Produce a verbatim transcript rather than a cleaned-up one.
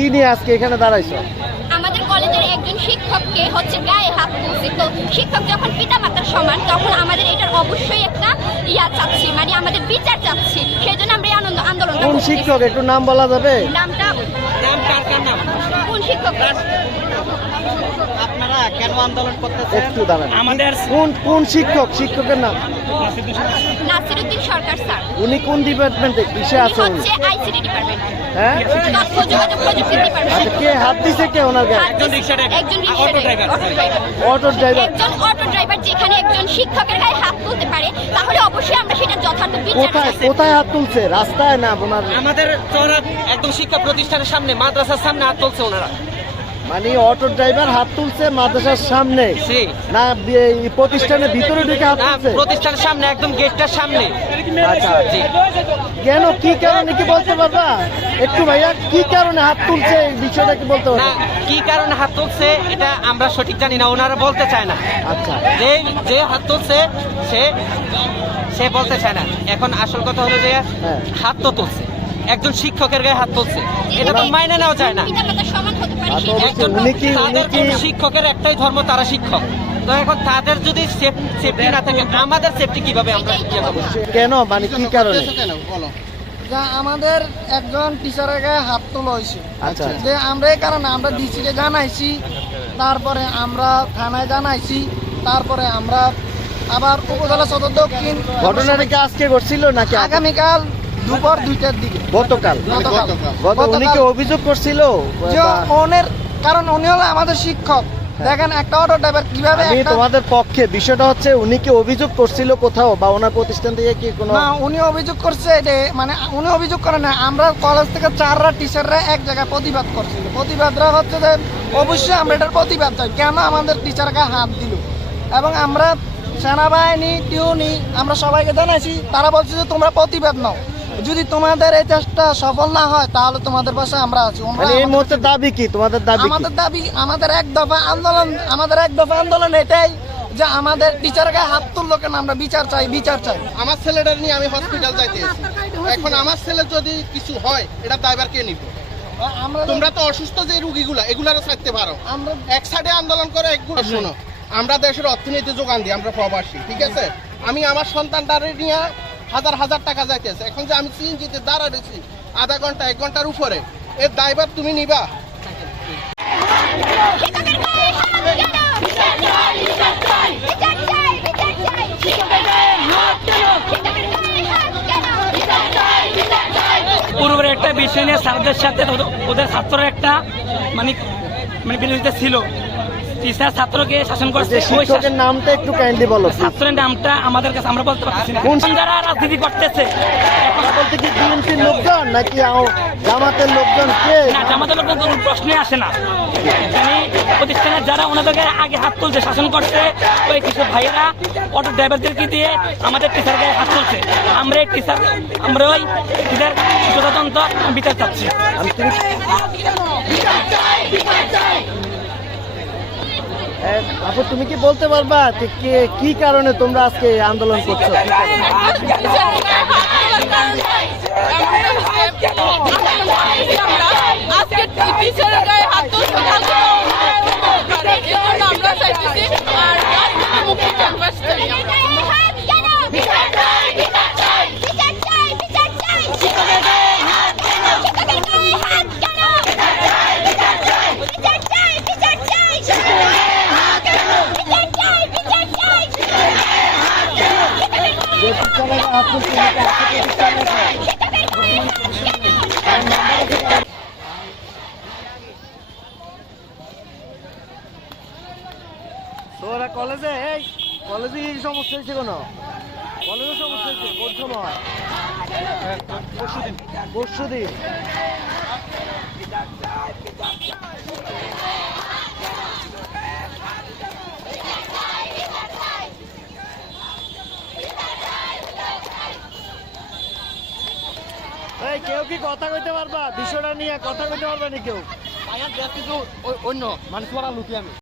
নিয়ে আজকে এখানে দাঁড়াইছো? আমাদের কলেজের একজন শিক্ষককে হচ্ছে গায়ে হাত তুলছে, তো শিক্ষক যখন পিতামাতার সমান তখন আমাদের এটার অবশ্যই একটা ইয়া চাচ্ছি, মানে আমাদের বিচার চাচ্ছি, সেই জন্য আমরা এই আনন্দ আন্দোলন। কোন শিক্ষক একটু নাম বলা যাবে? নামটা নাম কার কার নাম? কোন শিক্ষক? আপনারা কেন আন্দোলন করতেছেন? একটু দাঁড়ান। আমাদের কোন কোন শিক্ষক? শিক্ষকের নাম? নাসিরউদ্দিন সরকার স্যার। উনি কোন ডিপার্টমেন্টে কিসে উনি আছে উনি? হচ্ছে আইসিটি ডিপার্টমেন্ট, হ্যাঁ, তথ্য যোগাযোগ প্রযুক্তি ডিপার্টমেন্ট। আচ্ছা, কে হাত দিছে কে ওনার গায়ে? একজন রিকশা ড্রাইভার, একজন rickshaw auto driver, driver. Auto driver. Auto driver. একজন অটো ড্রাইভার যেখানে একজন শিক্ষকের গায়ে হাত তুলতে পারে, তাহলে অবশ্যই আমরা সেটা যথার্থ বিচার কোথায় চাই। কোথায় হাত তুলছে? রাস্তায় না ওনার? আমাদের চৌরা একদম শিক্ষা প্রতিষ্ঠানের সামনে, মাদ্রাসার সামনে হাত তুলছে ওনারা। মানে অটো ড্রাইভার হাত তুলছে মাদ্রাসার সামনে জি। না এই প্রতিষ্ঠানের ভিতরে ঢুকে হাত না, তুলছে? প্রতিষ্ঠানের সামনে, একদম গেটটার সামনে। আচ্ছা, জি। কেন, কি কারণে কি বলতে পারবা একটু ভাইয়া? কি কারণে হাত তুলছে এই বিষয়টা কি বলতে না, পারবা? কি কারণে হাত তুলছে এটা আমরা সঠিক জানি না, ওনারা বলতে চায় না। আচ্ছা, যে যে হাত তুলছে সে সে বলতে চায় না। এখন আসল কথা হলো যে হ্যাঁ। হাত তো তুলছে, একজন শিক্ষকের গায়ে হাত তুলছে, এটা তো মাইনে নেওয়া যায় না। পিতামাতার সমান হতে পারে আর তো সেটা একজন উনি কি- তাদের উনি কি- শিক্ষকের একটাই ধর্ম, তারা শিক্ষক। তো এখন তাদের যদি সেফটি না থাকে, আমাদের সেফটি কিভাবে আমরা ইয়ে করবো? কেন, মানে কি কারণে? যা আমাদের একজন টিচারের গায়ে হাত তোলা হয়েছে, আচ্ছা, যে আমরা এই কারণে আমরা ডিসিকে জানাইছি, তারপরে আমরা থানায় জানাইছি, তারপরে আমরা আবার উপজেলা সদর দক্ষিণ ঘটনাটা কি আজকে ঘটছিল নাকি আগে? আগামীকাল দুপুর দুইটার দিকে গতকাল? গতকাল। গত উনি কি গতকাল। অভিযোগ করছিল? যে বা- ওনের কারণ উনি হলো আমাদের শিক্ষক। দেখেন একটা অটো ড্রাইভার কিভাবে আমি একটা- তোমাদের পক্ষে, বিষয়টা হচ্ছে উনি কি অভিযোগ করছিল কোথাও বা ওনার প্রতিষ্ঠান থেকে কি কোনো? না, উনি অভিযোগ করছে এটা, মানে উনি অভিযোগ করে না, আমরা কলেজ থেকে চাররা টিচাররা এক জায়গায় প্রতিবাদ করছিল। প্রতিবাদরা হচ্ছে যে অবশ্যই আমরা এটার প্রতিবাদ চাই, কেন আমাদের টিচারকে হাত দিল। এবং আমরা সেনাবাহিনী, টিউনি, আমরা সবাইকে জানাইছি, তারা বলছে যে তোমরা প্রতিবাদ নাও, যদি তোমাদের এই চেষ্টা সফল না হয় তাহলে তোমাদের পাশে আমরা আছি। আমরা মানে এই আমাদের- মুহূর্তে দাবি কি তোমাদের? দাবি কি? আমাদের দাবি, আমাদের এক দফা আন্দোলন, আমাদের এক দফা আন্দোলন এটাই যে আমাদের টিচারকে হাত তুললো কেন, আমরা বিচার চাই, বিচার চাই। আমার ছেলেটার নিয়ে আমি হসপিটাল যাইতে এখন আমার ছেলে যদি কিছু হয় এটা দায়ভার কে নিব? আমরা তোমরা তো অসুস্থ যে রুগীগুলা এগুলারও ছাড়তে পারো। আমরা এক সাইডে আন্দোলন করে একগুলো শোনো, আমরা দেশের অর্থনীতি যোগান দিই, আমরা প্রবাসী, ঠিক আছে? আমি আমার সন্তানটারে নিয়ে হাজার হাজার টাকা যাইতেছে, এখন যে আমি সিএনজিতে দাঁড়াইছি আধা ঘন্টা এক ঘন্টার উপরে, এর দায়ভার তুমি নিবা? শিক্ষকের গায়ে হাত কেন? বিচার চাই, বিচার চাই, বিচার চাই, বিচার চাই। শিক্ষকের গায়ে হাত কেন? শিক্ষকের গায়ে হাত কেন? বিচার চাই, বিচার চাই। পূর্বের একটা বিষয় নিয়ে স্যারদের সাথে ওদের- ওদের ছাত্রের একটা মানে মানে বিরোধিতা ছিল। টিচার ছাত্রকে শাসন করছে, যে ওই শিক্ষকের শাসন- নামটা একটু কাইন্ডলি বলো please। ছাত্রের নামটা আমাদের কাছে আমরা বলতে পারছি না। কোন- এখন যারা রাজনীতি করতেছে, এখন বলতে কি বিএনপির লোকজন নাকি আও- জামাতের লোকজন কে? না, আমাদের লোক কোনো প্রশ্নই আসে না। এখানে প্রতিষ্ঠানের যারা ওনাদেরকে আগে হাত তুলছে, শাসন করছে, ওই কিছু ভাইয়েরা অটো ড্রাইভারদেরকে দিয়ে আমাদের টিচার গায়ে হাত তুলছে। আমরা এই টিচার, আমরা ওই টিচার যথাযথ বিচার চাচ্ছি। আমি তুমি এ, আপু তুমি কি বলতে পারবা যে কে- কি কারণে তোমরা আজকে এই আন্দোলন করছো? কি কারণে? আজকে টিচারের গায়ে হাত তুলছে, কালকে এজন্য আমরা চাইতেছি আর রাজনীতি মুক্ত ক্যাম্পাস চাই। গায়ে হাত কেন? বিচার চাই, বিচার চাই, বিচার চাই, বিচার চাই। শিক্ষকের গায়ে হাত কেন? শিক্ষকের গায়ে হাত কেন? বিচার চাই, বিচার চাই, বিচার চাই, বিচার চাই। শিক্ষকের গায়ে হাত কেন? বিচার চাই, বিচার চাই। শিক্ষকের গায়ে হাত কেন? শিক্ষকের গায়ে যে শিক্ষকের হাত তুলছে, নাকি আজকে প্রতিষ্ঠানে আছে? শিক্ষকের গায়ে হাত কেন? তোরা কলেজে, এই কলেজে কি সমস্যা হয়েছে কোনো? কলেজে সমস্যা হয়েছে কোন সময়? পরশুদিন। পরশুদিন এই কেউ কি কথা কইতে পারবা? বিষয়টা নিয়ে কথা কইতে পারবা নি কেউ? অন্য মানুষ লুকি আমি